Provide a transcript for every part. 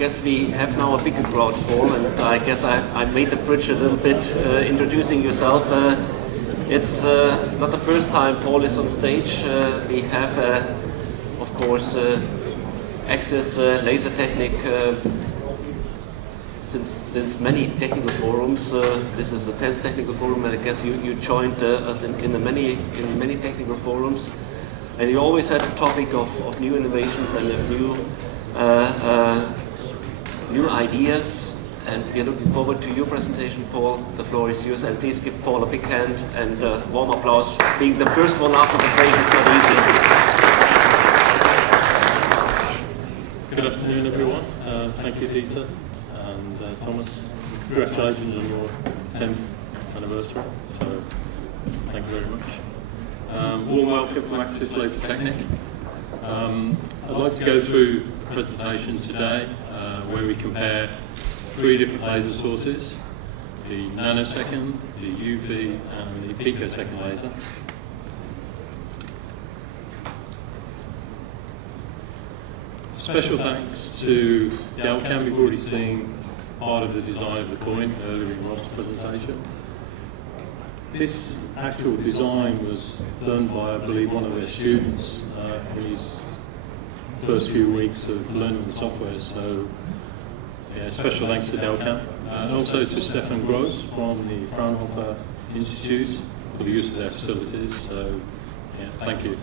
guess we have now a bigger crowd, Paul, and I guess I made the bridge a little bit introducing yourself. It's not the first time Paul is on stage. We have, of course, Acsys, Lasertechnik, since many technical forums. This is the 10th technical forum, and I guess you joined us in many technical forums. And you always had a topic of new innovations and of new ideas. And we're looking forward to your presentation, Paul. The floor is yours. And please give Paul a big hand and a warm applause. Being the first one after the break is not easy. Good afternoon, everyone. Thank you, Peter and Thomas. Congratulations on your 10th anniversary. So, thank you very much. Warm welcome from Acsys Lasertechnik. I'd like to go through a presentation today where we compare 3 different laser sources: the Nanosecond, the UV and the Picosecond laser. Special thanks to Delcam. We've already seen part of the design of the coin earlier in Rob's presentation. This actual design was done by, I believe, one of their students in his first few weeks of learning the software. So, yeah, special thanks to Delcam. And also to Stefan Gross from the Fraunhofer Institute for the use of their facilities. So, yeah, thank you.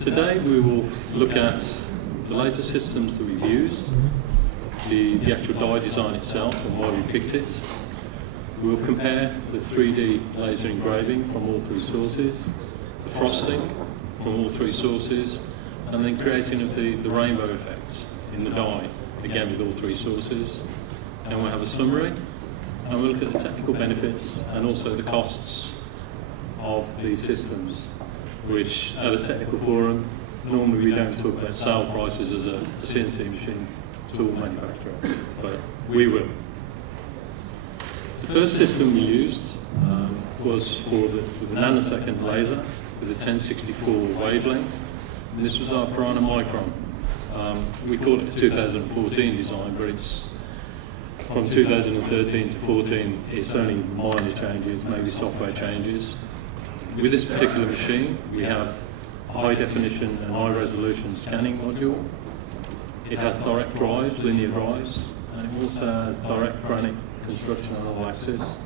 Today we will look at the laser systems that we've used, the actual die design itself and why we picked it. We'll compare the 3D laser engraving from all 3 sources, the frosting from all 3 sources, and then creating of the rainbow effect in the die, again with all 3 sources. And we'll have a summary, and we'll look at the technical benefits and also the costs of these systems, which at a technical forum, normally we don't talk about sale prices as a CNC machine tool manufacturer, but we will. The first system we used was for the nanosecond laser with a 1064 wavelength. And this was our Piranha Micron. We call it a 2014 design, but it's from 2013 to 14. It's only minor changes, maybe software changes. With this particular machine, we have a high definition and high resolution scanning module. It has direct drives, linear drives, and it also has direct granic construction on all axes,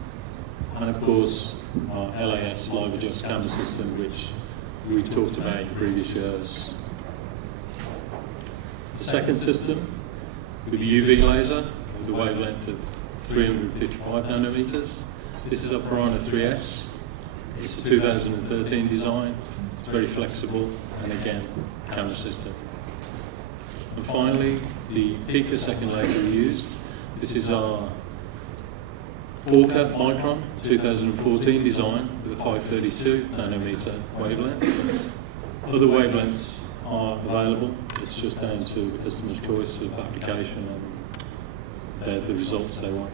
and of course our LAS live adjust camera system, which we've talked about in previous years. The second system with the UV laser with a wavelength of 355 nanometers. This is our Piranha 3S. It's a 2013 design. It's very flexible, and again, camera system. And finally, the Picosecond laser we used. This is our Orca Micron 2014 design with a 532 nanometer wavelength. Other wavelengths are available. It's just down to the customer's choice of application and the results they want.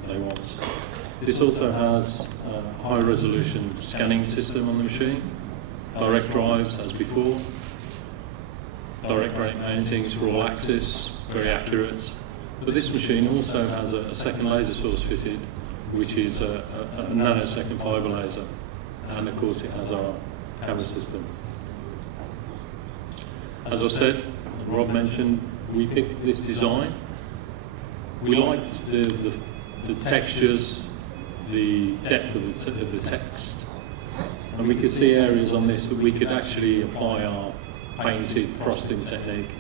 This also has a high resolution scanning system on the machine, direct drives as before, direct granic mountings for all axes, very accurate. But this machine also has a second laser source fitted, which is a nanosecond fiber laser, and of course it has our camera system. As I said, and Rob mentioned, we picked this design. We liked the textures, the depth of the text, and we could see areas on this that we could actually apply our painted frosting technique.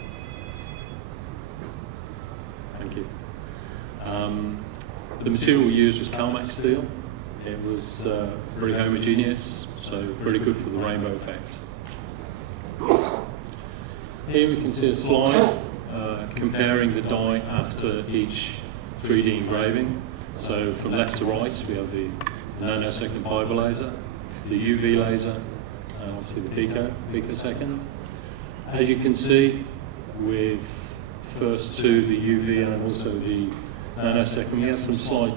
Thank you. The material we used was Calmax steel. It was very homogeneous, so very good for the rainbow effect. Here we can see a slide comparing the die after each 3D engraving. So from left to right we have the nanosecond fiber laser, the UV laser, and obviously the Picosecond. As you can see, with first 2, the UV and also the nanosecond, we have some slight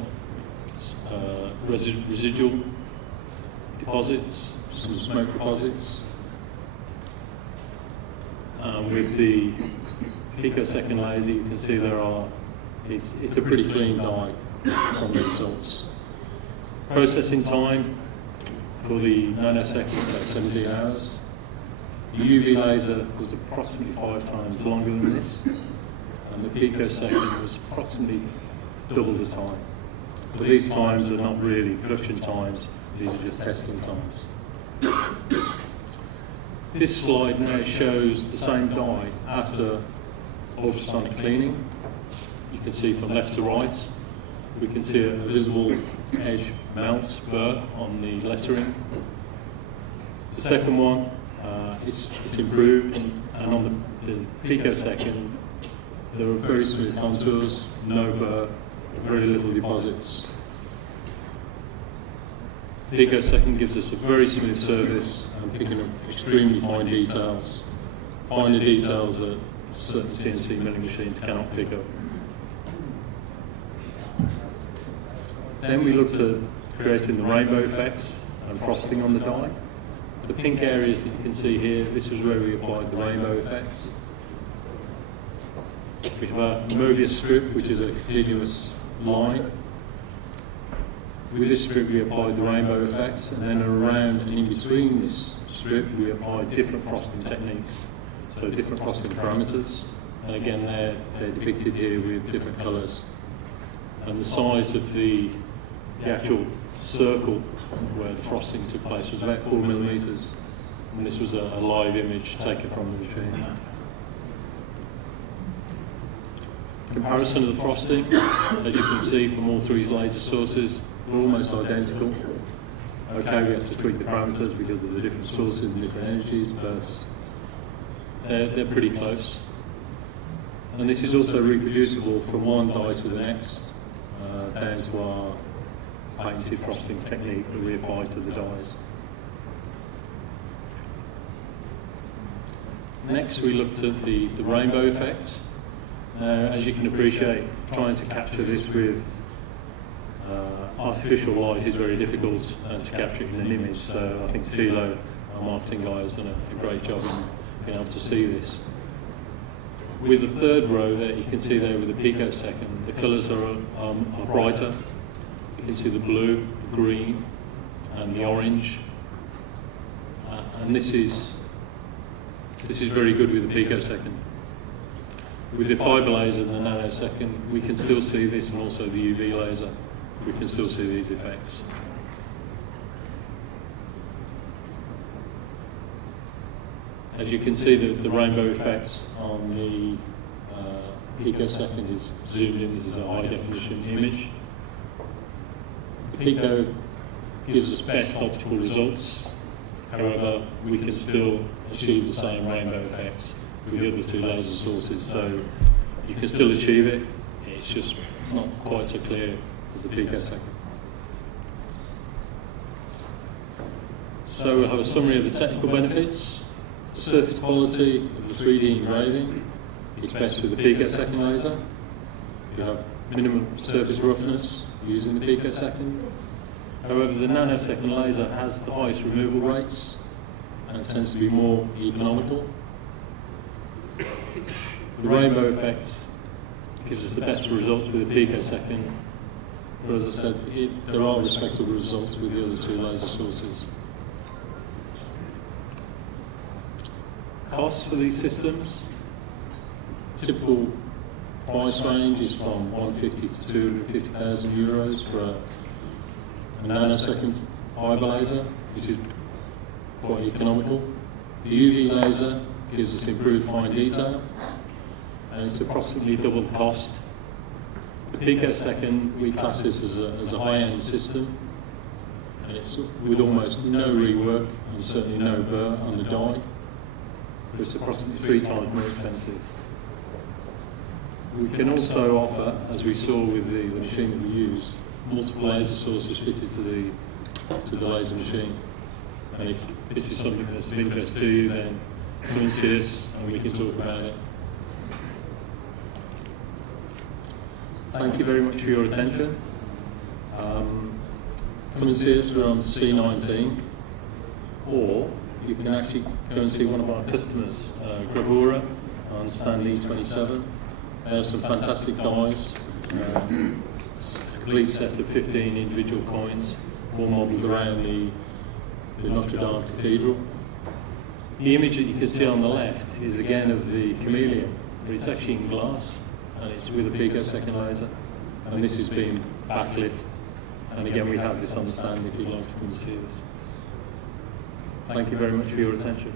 residual deposits, some smoke deposits. With the picosecond laser, you can see it's a pretty clean die from the results. Processing time for the nanosecond is about 70 hours. The UV laser was approximately 5 times longer than this, and the picosecond was approximately double the time. But these times are not really production times, these are just testing times. This slide now shows the same die after ultrasonic cleaning. You can see from left to right, we can see a visible edge melt burr on the lettering. The second one, it's improved, and on the picosecond, there are very smooth contours, no burr, very little deposits. Picosecond gives us a very smooth surface and picking up extremely fine details, finer details that certain CNC milling machines cannot pick up. Then we looked at creating the rainbow effects and frosting on the die. The pink areas that you can see here, this is where we applied the rainbow effect. We have a Mobius strip, which is a continuous line. With this strip we applied the rainbow effects, and then around and in between this strip we applied different frosting techniques, so different frosting parameters. And again they're depicted here with different colours. And the size of the actual circle where the frosting took place was about 4 millimeters, and this was a live image taken from the machine. Comparison of the frosting, as you can see from all 3 laser sources, they're almost identical. Okay, we have to tweak the parameters because of the different sources and different energies, but they're pretty close. And this is also reproducible from one die to the next, down to our patented frosting technique that we apply to the dies. Next we looked at the rainbow effect. As you can appreciate, trying to capture this with artificial light is very difficult to capture it in an image, so I think Tilo, our marketing guy, has done a great job in being able to see this. With the third row there, you can see there with the picosecond, the colours are brighter. You can see the blue, the green, and the orange. And this is very good with the picosecond. With the fibre laser and the nanosecond, we can still see this, and also the UV laser, we can still see these effects. As you can see, the rainbow effects on the picosecond is zoomed in. This is a high definition image. The pico gives us best optical results. However, we can still achieve the same rainbow effect with the other 2 laser sources, so you can still achieve it. It's just not quite so clear as the picosecond. So we'll have a summary of the technical benefits. The surface quality of the 3D engraving is best with the picosecond laser. You have minimum surface roughness using the picosecond. However, the nanosecond laser has the highest removal rates and tends to be more economical. The rainbow effect gives us the best results with the picosecond, but as I said, there are respectable results with the other 2 laser sources. Costs for these systems, typical price range is from 150 to 250,000 euros for a nanosecond fibre laser, which is quite economical. The UV laser gives us improved fine detail, and it's approximately double the cost. The picosecond, we class this as a high-end system, and it's with almost no rework and certainly no burr on the die. It's approximately 3 times more expensive. We can also offer, as we saw with the machine that we used, multiple laser sources fitted to the laser machine. And if this is something that's of interest to you, then come and see us and we can talk about it. Thank you very much for your attention. Come and see us, we're on C19, or you can actually go and see one of our customers, Gravura, on stand E27. There's some fantastic dies, a complete set of 15 individual coins, all modelled around the Notre Dame Cathedral. The image that you can see on the left is again of the chameleon, but it's actually in glass, and it's with a picosecond laser, and this has been backlit, and again we have this on the stand if you'd like to come and see this. Thank you very much for your attention.